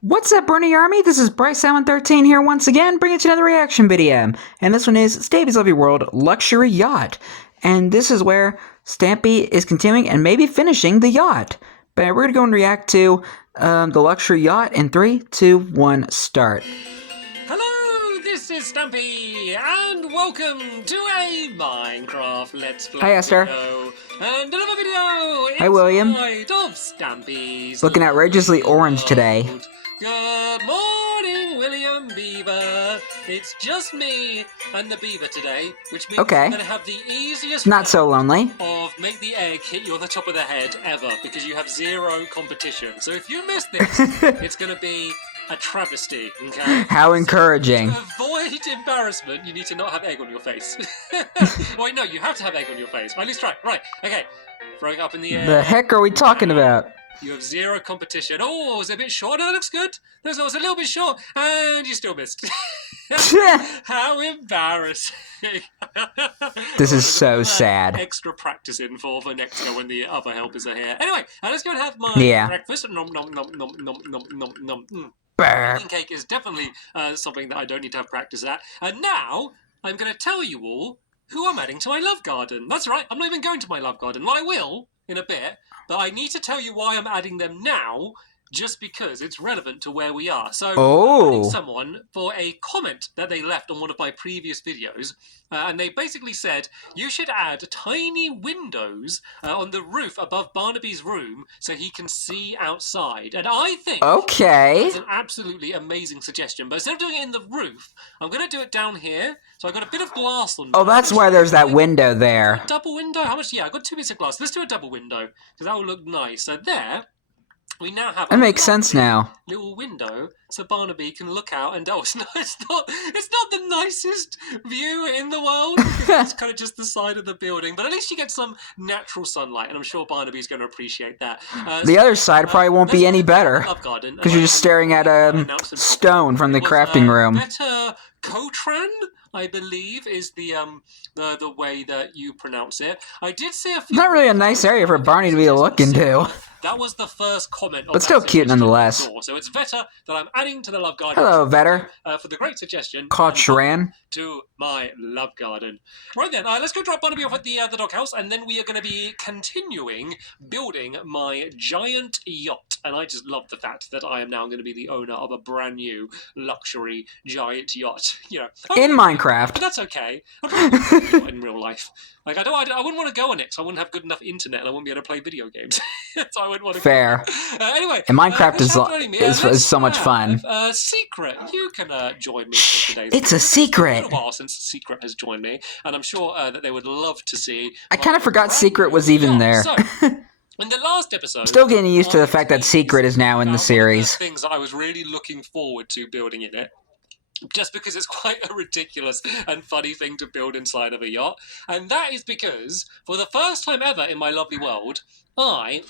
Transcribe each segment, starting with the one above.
What's up, Bernie Army? This is BryceAllen13 here once again, bringing you another reaction video. And this one is Stampy's Lovely World Luxury Yacht. And this is where Stampy is continuing and maybe finishing the yacht. But we're going to go and react to the Luxury Yacht in 3, 2, 1, start. Hello, this is Stampy, and welcome to a Minecraft Let's Play Hi, Esther. video. And another video Hi, William. of Stampy's Looking outrageously orange today. World. Good morning, William Beaver. It's just me and the beaver today, which means Okay. I'm going to have the easiest Not so lonely. of make the egg hit you on the top of the head ever, because you have zero competition. So if you miss this, it's going to be a travesty, okay? How encouraging. To avoid embarrassment, you need to not have egg on your face. Wait, no, you have to have egg on your face. At least try. Right, okay. Throw it up in the air. The heck are we talking about? You have zero competition. Oh, was it a bit short? No, that looks good. That was a little bit short. And you still missed. How embarrassing. This is so sad. Extra practice in for next go when the other helpers are here. Anyway, let's go and have my breakfast. Nom, nom, nom, nom, nom, nom, nom, nom. Baking cake is definitely something that I don't need to have practice at. And now, I'm going to tell you all who I'm adding to my love garden. That's right, I'm not even going to my love garden. Well, I will in a bit, but I need to tell you why I'm adding them now, just because it's relevant to where we are. So, I'm adding someone for a comment that they left on one of my previous videos, and they basically said, you should add tiny windows on the roof above Barnaby's room so he can see outside. And I think that's an absolutely amazing suggestion. But instead of doing it in the roof, I'm going to do it down here. So I've got a bit of glass on. Oh, that's why there's that window there. Double window? How much? Yeah, I've got 2 bits of glass. Let's do a double window, because that will look nice. So there, we now have. That makes sense now. Little window, so Barnaby can look out, and oh, it's not the nicest view in the world. It's kind of just the side of the building, but at least you get some natural sunlight, and I'm sure Barnaby's going to appreciate that. The other side probably won't be any better, because you're just staring at a stone from the crafting room. Better Cotran, I believe, is the way that you pronounce it. I did see a few. Not really a nice area for Barney to be looking to. That was the first comment. But still cute nonetheless. So it's Vetter that I'm adding to the love garden. Hello, Vetter. For the great suggestion. Cotran. To my love garden. Right then, let's go drop Barnaby off at the doghouse, and then we are going to be continuing building my giant yacht. And I just love the fact that I am now going to be the owner of a brand new luxury giant yacht. You know, in Minecraft. But that's okay. Not in real life. Like I wouldn't want to go on it, because I wouldn't have good enough internet, and I wouldn't be able to play video games. So I wouldn't want to. Fair. Anyway, and Minecraft is so much fun. Secret, you can join me for today's. It's a secret. It's been a while since Secret has joined me, and I'm sure that they would love to see. I kind of forgot Secret was even there. So, in the last episode, still getting used to the fact that Secret is now in the series. One of the things that I was really looking forward to building in it, just because it's quite a ridiculous and funny thing to build inside of a yacht. And that is because, for the first time ever in my lovely world, I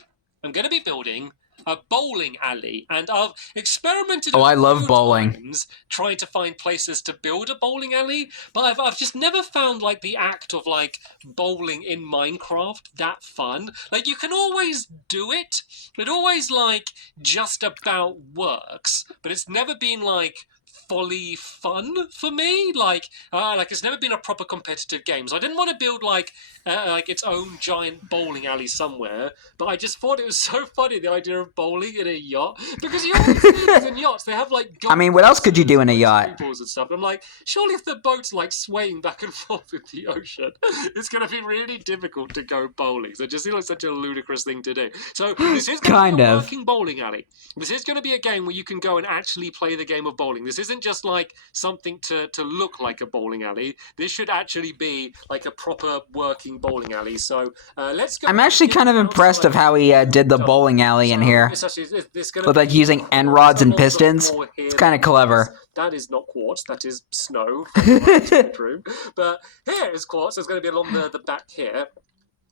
am going to be building a bowling alley. And I've experimented I love bowling. Trying to find places to build a bowling alley, but I've just never found, like, the act of, like, bowling in Minecraft that fun. Like, you can always do it. It always, like, just about works, but it's never been, like, folly fun for me. Like it's never been a proper competitive game. So I didn't want to build like its own giant bowling alley somewhere, but I just thought it was so funny, the idea of bowling in a yacht, because you always see these in yachts, they have like I mean, what else could you do in a yacht? And stuff. I'm like, surely if the boat's like swaying back and forth in the ocean, it's going to be really difficult to go bowling. So it just seems like such a ludicrous thing to do. So this is going to be a working bowling alley. This is going to be a game where you can go and actually play the game of bowling. This isn't just like something to look like a bowling alley. This should actually be like a proper working bowling alley. So let's go. I'm actually kind of impressed of how he did the bowling alley in here. With like using end rods and pistons. It's kind of clever. That is not quartz, that is snow from my bedroom. But here is quartz. It's going to be along the back here.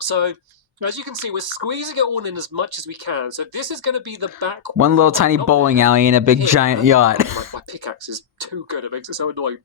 So as you can see, we're squeezing it all in as much as we can. So this is going to be the back. One little tiny bowling alley in a big giant yacht. My pickaxe is too good. It makes it so annoying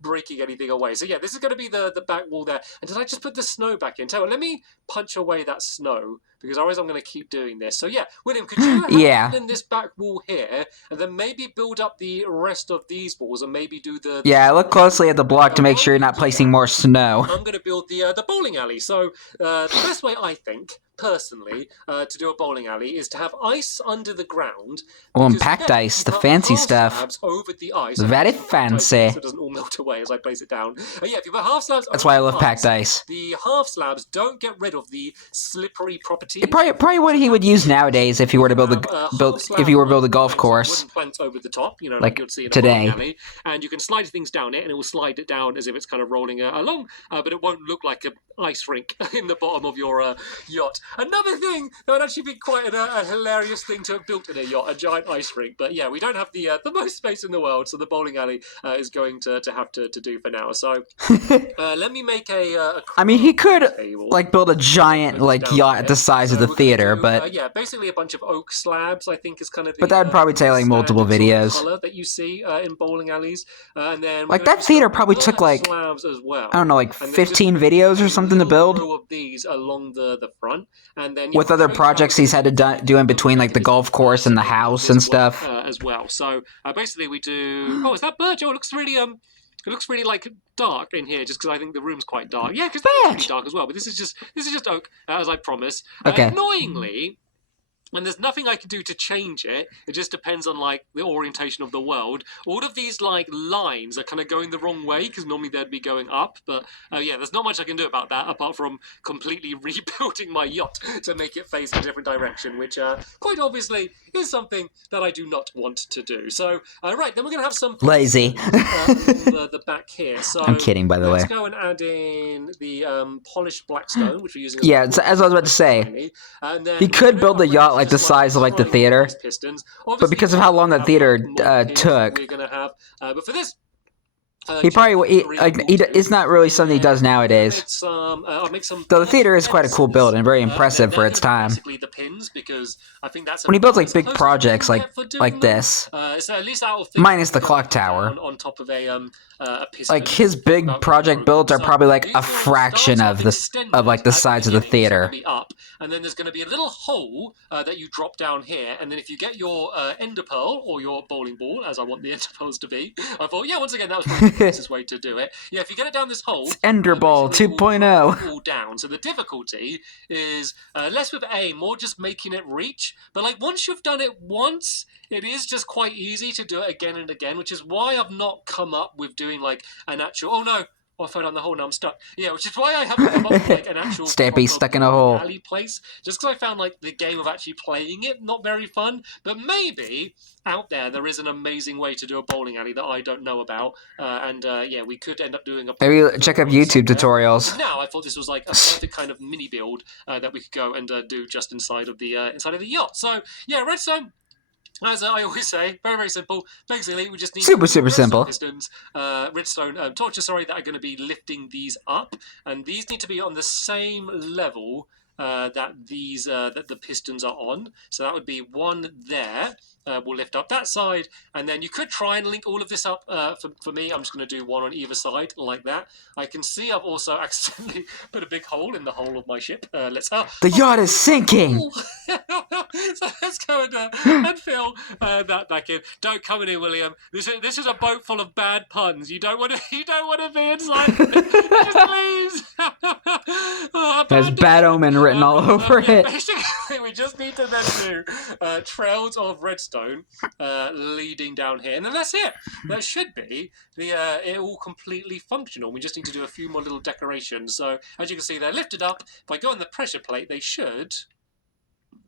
breaking anything away. So yeah, this is going to be the back wall there. And did I just put the snow back in? Tell me, let me punch away that snow, because otherwise I'm going to keep doing this. So yeah, William, could you have in this back wall here, and then maybe build up the rest of these walls, and maybe do the yeah, look closely at the block to make sure you're not placing more snow. I'm going to build the bowling alley. So the best way, I think, personally, to do a bowling alley is to have ice under the ground. Oh, and packed ice, the fancy stuff. Over the ice. Very fancy. So it doesn't all melt away as I place it down. Yeah, if you put half slabs. That's why I love packed ice. The half slabs don't get rid of the slippery properties. Probably what he would use nowadays if he were to build a golf course. Wooden planks over the top, you know, like you'd see in a today. alley, and you can slide things down it, and it will slide it down as if it's kind of rolling along, but it won't look like an ice rink in the bottom of your yacht. Another thing that would actually be quite a hilarious thing to have built in a yacht, a giant ice rink. But yeah, we don't have the most space in the world, so the bowling alley is going to have to do for now. So let me make a I mean, he could like build a giant like yacht at the size of the theater, but yeah, basically a bunch of oak slabs, I think, is kind of the, but that would probably take like multiple videos. Color that you see in bowling alleys, and then like that theater probably took like slabs as well. I don't know, like 15 videos or something to build. Of these along the front, and then with other projects he's had to do in between, like the golf course and the house and stuff as well. So basically, we do. Oh, is that bird? Oh, it looks really It looks really like dark in here, just because I think the room's quite dark. Yeah, because it's really dark as well. But this is just oak, as I promised. Okay. Annoyingly. And there's nothing I can do to change it. It just depends on, like, the orientation of the world. All of these, like, lines are kind of going the wrong way, because normally they'd be going up. But, yeah, there's not much I can do about that, apart from completely rebuilding my yacht to make it face a different direction, which, quite obviously, is something that I do not want to do. So, right, then we're going to have some... lazy. the back here. So I'm kidding, by the way. Let's go and add in the polished black stone, which we're using... Yeah, as I was about to say, he could build a yacht like the size of like the theater, but because of how long that theater took, we're gonna have, but for this, he probably it's not really something he does nowadays. I'll make some. Though the theater is quite a cool build and very impressive for its time. Basically, the pins, because I think that's when he builds like big projects like this, so at least out of minus the clock tower. On top of a piston, like his big project builds are probably like a fraction of like the size of the theater. Up, and then there's going to be a little hole that you drop down here, and then if you get your ender pearl or your bowling ball, as I want the ender pearls to be, I thought, yeah, once again, that was probably the easiest way to do it. Yeah, if you get it down this hole, it's Ender Ball 2.0. All down. So the difficulty is less with aim, more just making it reach. But like once you've done it once, it is just quite easy to do it again and again, which is why I've not come up with doing like an actual. Oh no. Oh, I fell down the hole, now I'm stuck. Yeah, which is why I haven't come up with like an actual Stampy stuck in a hole alley place. Just because I found like the game of actually playing it not very fun. But maybe out there is an amazing way to do a bowling alley that I don't know about. Yeah, we could end up doing a... Maybe check up YouTube tutorials. Now I thought this was like a perfect kind of mini build that we could go and do just inside of the yacht. So yeah, redstone. As I always say, very, very simple. Basically, we just need super simple pistons, redstone torches, that are going to be lifting these up, and these need to be on the same level that the pistons are on. So that would be one there. We'll lift up that side, and then you could try and link all of this up. For me, I'm just going to do one on either side, like that. I can see I've also accidentally put a big hole in the hull of my ship. The yacht is sinking! So let's go and fill that back in. Don't come in here, William. This is a boat full of bad puns. You don't want to be inside. Just please. There's bad omen written all over it. Basically, we just need to then do trails of redstone leading down here, and then that's it. That should be it all completely functional. We just need to do a few more little decorations. So as you can see, they're lifted up. If I go on the pressure plate, they should.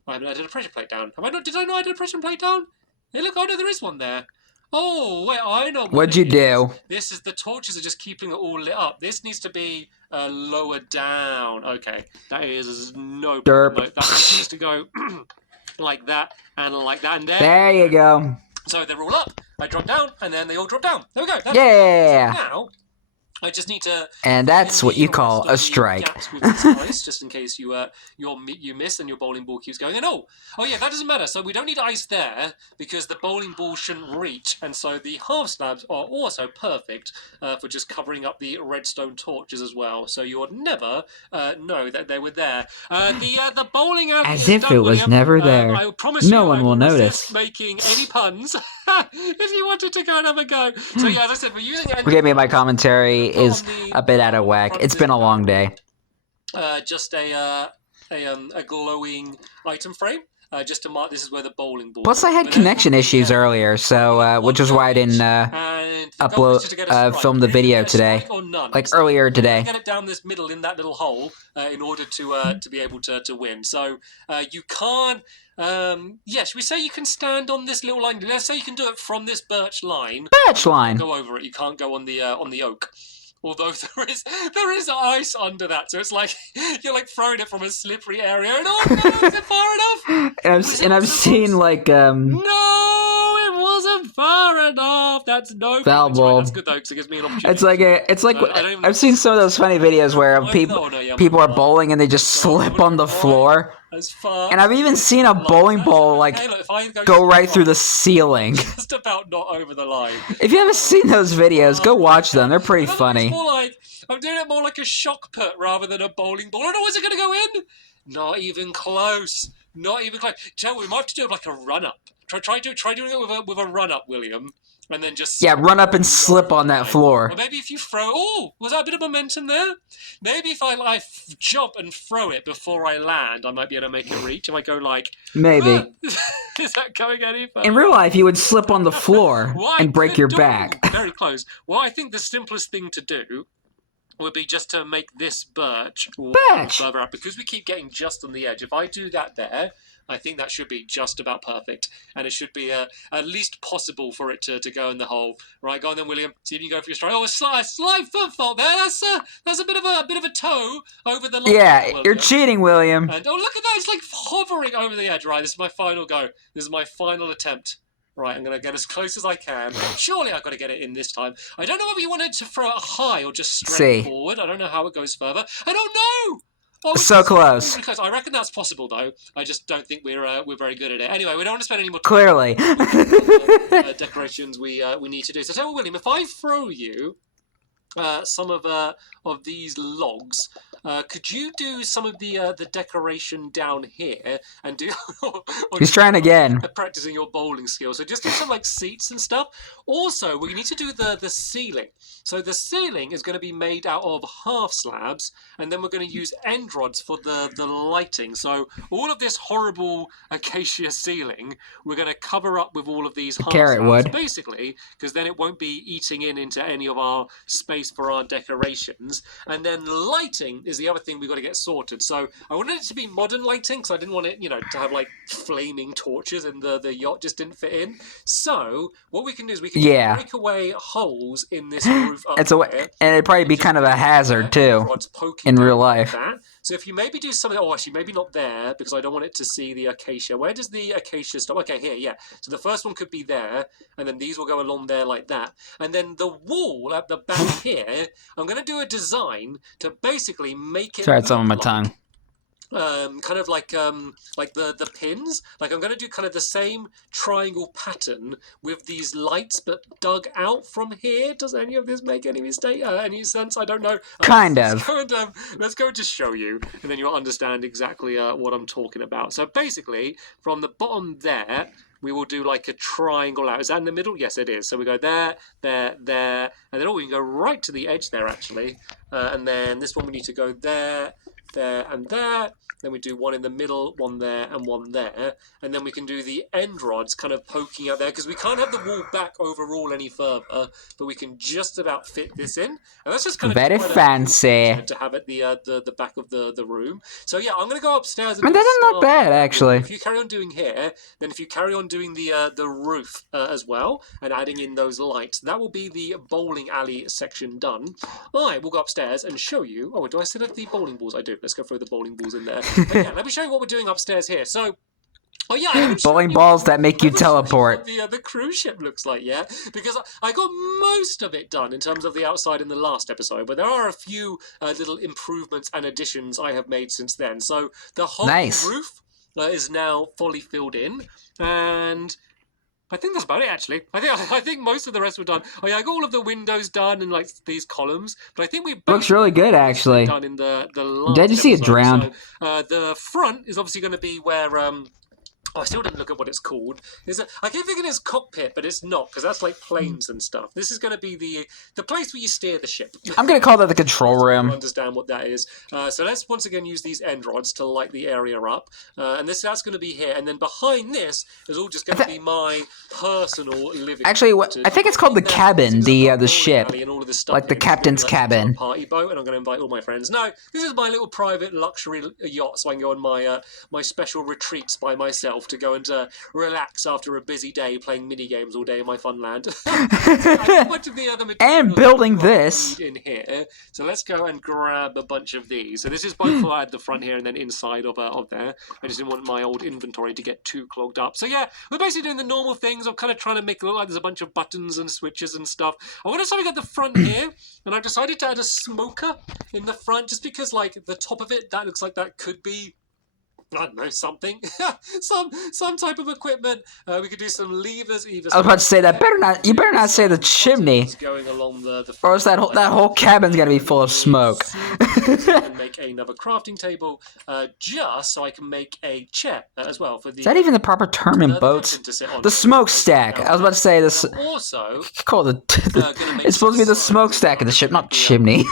I haven't added a pressure plate down. Have I not? Did I not add a pressure plate down? Hey, look! Oh no, there is one there. Oh wait, I know. What'd you do? This is the torches are just keeping it all lit up. This needs to be lower down. Okay, that is no problem. That needs to go like that and like that, and there you go. So they're all up. I drop down, and then they all drop down. There we go. Yeah. So now I just need to. And that's what you call a strike. Gaps with this ice, just in case you miss and your bowling ball keeps going. And oh yeah, that doesn't matter. So we don't need ice there because the bowling ball shouldn't reach, and so the half slabs are also perfect for just covering up the redstone torches as well. So you would never know that they were there. The bowling alley as is if done, it was William. never there. I promise no you, one I will resist notice. making any puns. If you wanted to go and have a go. So yeah, as I said, we're using. Forgive me, my commentary is a bit out of whack. It's been a long day. Just a glowing item frame. Just to mark this is where the bowling ball. Plus, I had connection issues earlier, so which is why I didn't film the video today, like earlier today. Get it down this middle in that little hole in order to be able to win. So you can't. Yeah, should we say you can stand on this little line? Let's say you can do it from this birch line. Birch line. Go over it. You can't go on the oak. Although there is ice under that, so it's like you're like throwing it from a slippery area. And oh no, is it far enough? And I've seen like No, it wasn't far enough. That's no. Foul ball. That's good though, because it gives me an opportunity. It's like I've seen some of those funny videos where people are bowling and they just slip on the floor. And I've even seen a bowling ball like go right through the ceiling. Just about not over the line. If you haven't seen those videos, go watch them. They're pretty funny. I'm doing it more like a shock put rather than a bowling ball. Oh no, is it going to go in? Not even close. Not even close. Joe, we might have to do like a run up. Try doing it with a run up, William. And then just run up and slip on that floor. Or maybe if you throw. Oh, was that a bit of momentum there? Maybe if I jump and throw it before I land, I might be able to make it reach. If I go like maybe. Is that going any further? In real life, you would slip on the floor and break your back. Very close. Well, I think the simplest thing to do would be just to make this birch further up because we keep getting just on the edge. If I do that there. I think that should be just about perfect, and it should be at least possible for it to go in the hole. Right, go on then, William. See if you can go for your strike. Oh, a slight foot fault there. That's a bit of a toe over the line. Yeah, you're cheating, William. And oh, look at that! It's like hovering over the edge. Right, this is my final go. This is my final attempt. Right, I'm going to get as close as I can. Surely I've got to get it in this time. I don't know whether you wanted to throw it high or just straight forward. I don't know how it goes further. I don't know. Oh, so close. I reckon that's possible, though. I just don't think we're very good at it. Anyway, we don't want to spend any more time. Clearly. Decorations we need to do. So tell me, William, if I throw you some of these logs, could you do some of the decoration down here and do? He's trying again. Practicing your bowling skills. So just do some like seats and stuff. Also, we need to do the ceiling. So the ceiling is going to be made out of half slabs, and then we're going to use end rods for the lighting. So all of this horrible acacia ceiling, we're going to cover up with all of these half carrot slabs, wood, basically, because then it won't be eating into any of our space for our decorations. And then lighting is the other thing we've got to get sorted. So I wanted it to be modern lighting, because I didn't want it, to have like flaming torches, and the yacht just didn't fit in. So what we can do is we can break away holes in this roof. And it'd probably be kind of a hazard too in real life. So if you maybe do something, actually maybe not there because I don't want it to see the acacia. Where does the acacia stop? Okay, here, yeah. So the first one could be there, and then these will go along there like that. And then the wall at the back here, I'm going to do a design to basically make it. Sorry, it's on my tongue. Kind of like the pins. Like I'm going to do kind of the same triangle pattern with these lights, but dug out from here. Does any of this make any sense? I don't know. Kind of. Let's go to show you, and then you'll understand exactly what I'm talking about. So basically, from the bottom there, we will do like a triangle out. Is that in the middle? Yes, it is. So we go there, there, there, and then we can go right to the edge there, actually. And then this one we need to go there, there, and there. Then we do one in the middle, one there, and one there. And then we can do the end rods kind of poking out there, because we can't have the wall back overall any further, but we can just about fit this in. And that's just kind of very fancy to have at the back of the room. So yeah, I'm going to go upstairs. And that doesn't look bad, actually. If you carry on doing here, then if you carry on doing the roof as well, and adding in those lights, that will be the bowling alley section done. I will go upstairs and show you. Oh, do I still have the bowling balls? I do. Let's go throw the bowling balls in there. But yeah, let me show you what we're doing upstairs here. So Oh yeah, bowling balls that make you teleport. What the cruise ship looks like, yeah, because I got most of it done in terms of the outside in the last episode, but there are a few little improvements and additions I have made since then. So the whole roof is now fully filled in, and I think that's about it, actually. I think most of the rest were done. Oh yeah, I got all of the windows done and like these columns, but I think we looks really good, actually. Done in the last. Did you see it drowned? So, the front is obviously going to be where Oh, I still didn't look at what it's called. I keep thinking it's cockpit, but it's not, because that's like planes and stuff. This is going to be the place where you steer the ship. I'm going to call that the control room. Understand what that is. So let's once again use these end rods to light the area up. And that's going to be here. And then behind this is all just going to be my personal living. Actually, I think it's called the cabin, the ship. Like the captain's cabin. Party boat, and I'm going to invite all my friends. No, this is my little private luxury yacht, so I can go on my special retreats by myself to go and relax after a busy day playing mini games all day in my fun land. And building this in here. So let's go and grab a bunch of these. So this is both at the front here and then inside of there. I just didn't want my old inventory to get too clogged up. So yeah, we're basically doing the normal things. I'm kind of trying to make it look like there's a bunch of buttons and switches and stuff. I want to something at the front here, and I've decided to add a smoker in the front just because like the top of it, that looks like that could be, I don't know, something. some type of equipment. We could do some levers either. I was about to say that. You better not say the chimney. Going along the or else that whole cabin's gonna be full of smoke. And make another crafting table, just so I can make a chair as well for the. Is that even the proper term in boats? The smokestack. I was about to say this. Also, call it. It's supposed to be the smokestack of the ship, not chimney.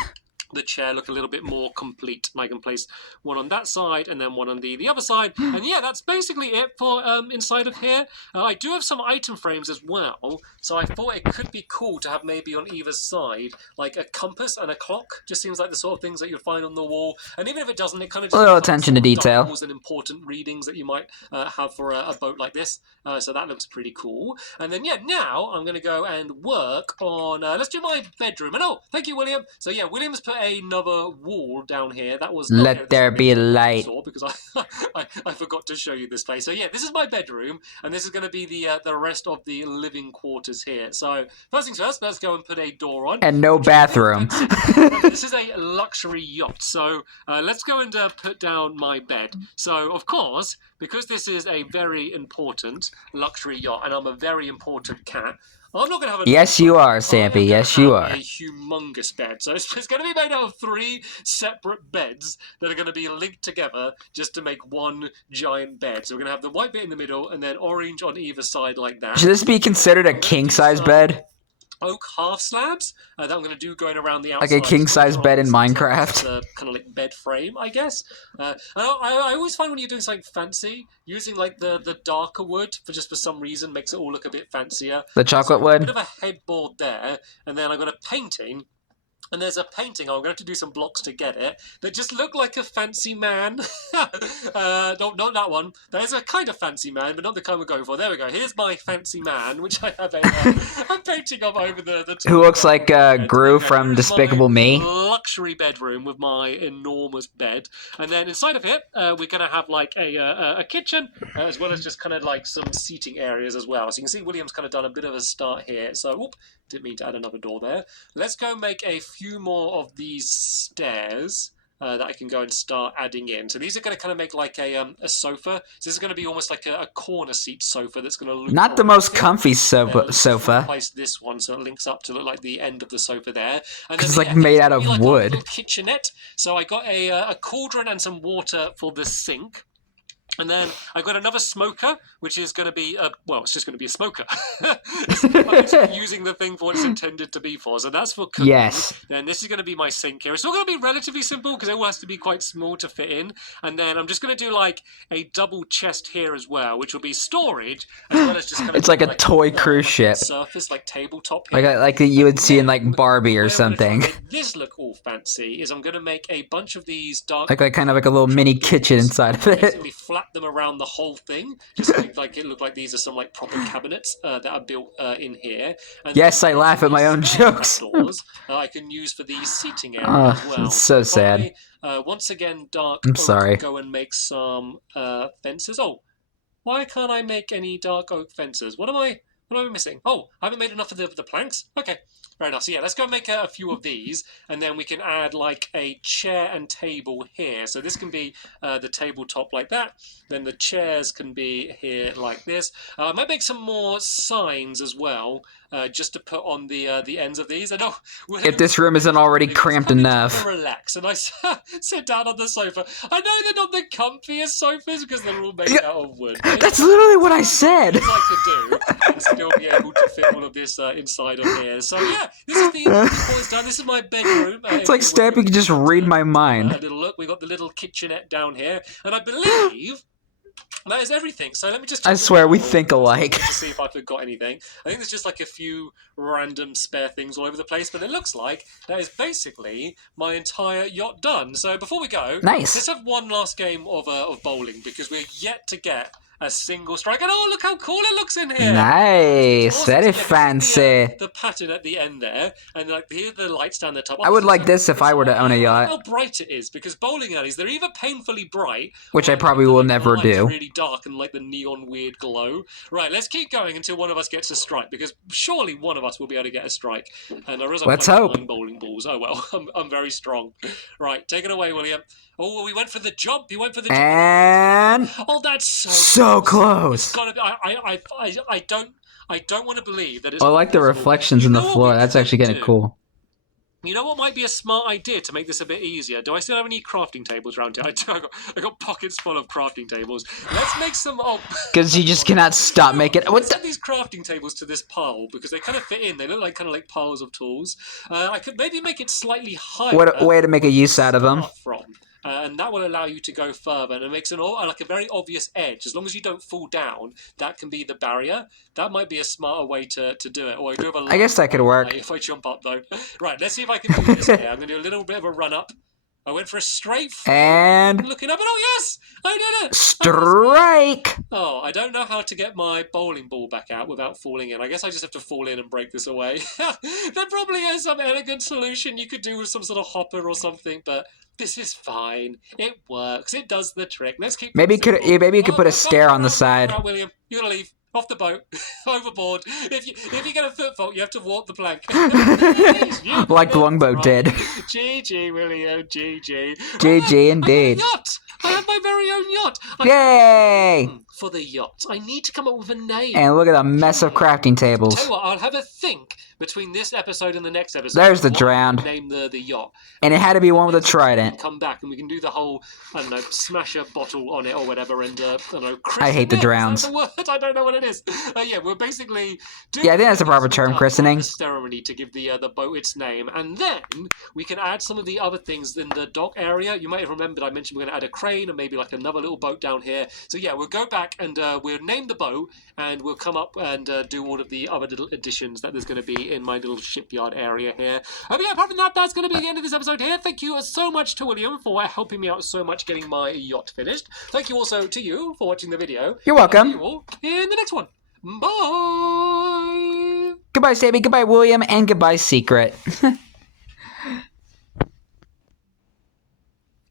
The chair look a little bit more complete. I can place one on that side and then one on the other side. And yeah, that's basically it for inside of here. I do have some item frames as well, so I thought it could be cool to have maybe on either side like a compass and a clock. Just seems like the sort of things that you'd find on the wall. And even if it doesn't, it kind of just a little attention to detail and important readings that you might have for a boat like this. So that looks pretty cool. And then yeah, now I'm going to go and work on. Let's do my bedroom. And oh, thank you, William. So yeah, William's put another wall down here. That was let there be light. Because I forgot to show you this place. So yeah, this is my bedroom, and this is going to be the rest of the living quarters here. So first things first, let's go and put a door on. And no bathroom. This is a luxury yacht. So let's go and put down my bed. So of course, because this is a very important luxury yacht, and I'm a very important cat. I'm not going to have a. Yes, you are, Stampy. Yes, you are. A humongous bed. So it's going to be made out of 3 separate beds that are going to be linked together just to make one giant bed. So we're going to have the white bit in the middle and then orange on either side like that. Should this be considered a king-size bed? Oak half slabs that I'm going to do going around the outside. Like a king-size bed in Minecraft. Kind of like bed frame, I guess. I always find when you're doing something fancy, using like the darker wood for some reason makes it all look a bit fancier. The chocolate wood? A bit of a headboard there, and then I've got a painting. And there's a painting, I'm going to have to do some blocks to get it, that just look like a fancy man. Not that one. There's a kind of fancy man, but not the kind we're going for. There we go. Here's my fancy man, which I have a painting of over the top. Who looks like Gru from Despicable Me. Luxury bedroom with my enormous bed. And then inside of it, we're going to have like a kitchen, as well as just kind of like some seating areas as well. So you can see William's kind of done a bit of a start here. So, didn't mean to add another door there. Let's go make a few more of these stairs that I can go and start adding in. So these are going to kind of make like a sofa. So this is going to be almost like a corner seat sofa that's going to look... Not the most comfy sofa. Place this one so it links up to look like the end of the sofa there. And it's like made out of wood. A kitchenette. So I got a cauldron and some water for the sink. And then I've got another smoker, which is going to be, it's just going to be a smoker. I'm using the thing for what it's intended to be for. So that's for cooking. Yes. Then this is going to be my sink here. It's all going to be relatively simple because it all has to be quite small to fit in. And then I'm just going to do like a double chest here as well, which will be storage, as well as just kind of... It's like a toy cruise ship. Surface, like tabletop here. Like you would see in like Barbie or something. This look all fancy is I'm going to make a bunch of these dark... Like kind of like a little mini kitchen inside of it. Basically flat them around the whole thing, just like it look like these are some like proper cabinets that are built in here. And yes, I laugh at my own jokes. Doors, I can use for the seating area as well. It's so sad. Once again, dark. I'm sorry. Go and make some fences. Why can't I make any dark oak fences? What am I missing? Oh, I haven't made enough of the planks? Okay, fair enough. So yeah, let's go make a few of these, and then we can add like a chair and table here. So this can be the tabletop like that. Then the chairs can be here like this. I might make some more signs as well, just to put on the ends of these. I know if this room isn't already cramped enough. To relax, and I sit down on the sofa. I know they're not the comfiest sofas because they're all made out of wood. That's literally what I said. I could do and still be able to fit all of this inside of here. So yeah, this is before it's done. This is my bedroom. It's like Stampy can just read my mind. A little look. We got the little kitchenette down here, and I believe that is everything. So let me just. I swear we think alike. To see if I forgot anything. I think there's just like a few random spare things all over the place, but it looks like that is basically my entire yacht done. So before we go, nice. Let's have one last game of bowling because we're yet to get a single strike. And oh, look how cool it looks in here. Nice. Awesome. Very fancy. The pattern at the end there. And like here the lights down the top. I would like this if I were to own a yacht. How bright it is. Because bowling alleys, they're either painfully bright. Which I probably will never do. Really dark and like the neon weird glow. Right, let's keep going until one of us gets a strike. Because surely one of us will be able to get a strike. And there is let's hope. 9 bowling balls. Oh well, I'm very strong. Right, take it away, William. Oh, we went for the jump. You went for the jump. And oh, that's so close. It's gotta be, I don't want to believe that it's. I like the reflections in the floor. That's actually kind of cool. You know what might be a smart idea to make this a bit easier? Do I still have any crafting tables around here? I got pockets full of crafting tables. Let's make some. Because you just cannot stop making. Let's add these crafting tables to this pile because they kind of fit in. They look like kind of like piles of tools. I could maybe make it slightly higher. What a way to make a use out of them. And that will allow you to go further, and it makes like a very obvious edge. As long as you don't fall down, that can be the barrier. That might be a smarter way to do it. Or I guess that could work. If I jump up, though. Right, let's see if I can do this here. I'm going to do a little bit of a run-up. I went for a straight and looking up, and oh yes, I did it! Strike! Oh, I don't know how to get my bowling ball back out without falling in. I guess I just have to fall in and break this away. There probably is some elegant solution you could do with some sort of hopper or something, but this is fine. It works. It does the trick. Let's keep. Maybe you could put a stair on the side. Right, William, you're gonna leave. Off the boat, overboard. If you get a foot fault, you have to walk the plank. Like the longboat did. GG, William. GG. GG indeed. Yacht. I have my very own yacht. Yay! For the yacht, I need to come up with a name. And look at the mess of crafting tables. Tell you what, I'll have a think between this episode and the next episode. There's the drowned. Name the yacht. And it had to be one with a trident. Come back and we can do the whole, I don't know, smash a bottle on it or whatever, and I don't know. I hate the drowns. Is that the word? I don't know what it is. Yeah, we're basically doing I think that's the proper term, christening. Ceremony to give the boat its name, and then we can add some of the other things in the dock area. You might have remembered I mentioned we're going to add a crane and maybe like another little boat down here. So yeah, we'll go back and we'll name the boat, and we'll come up and do all of the other little additions that there's going to be in my little shipyard area here. But yeah, apart from that, that's going to be the end of this episode here. Thank you so much to William for helping me out so much getting my yacht finished. Thank you also to you for watching the video. You're welcome. See you all in the next one. Bye! Goodbye, Stampy. Goodbye, William. And goodbye, Secret.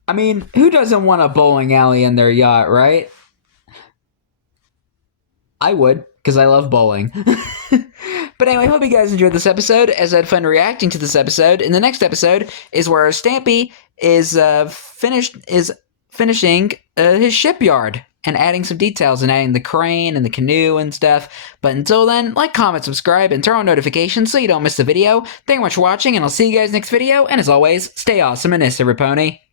I mean, who doesn't want a bowling alley in their yacht, right? I would, because I love bowling. But anyway, I hope you guys enjoyed this episode, as I had fun reacting to this episode. And the next episode is where Stampy is finishing his shipyard and adding some details and adding the crane and the canoe and stuff. But until then, like, comment, subscribe, and turn on notifications so you don't miss the video. Thank you much for watching, and I'll see you guys next video. And as always, stay awesome and this, every pony.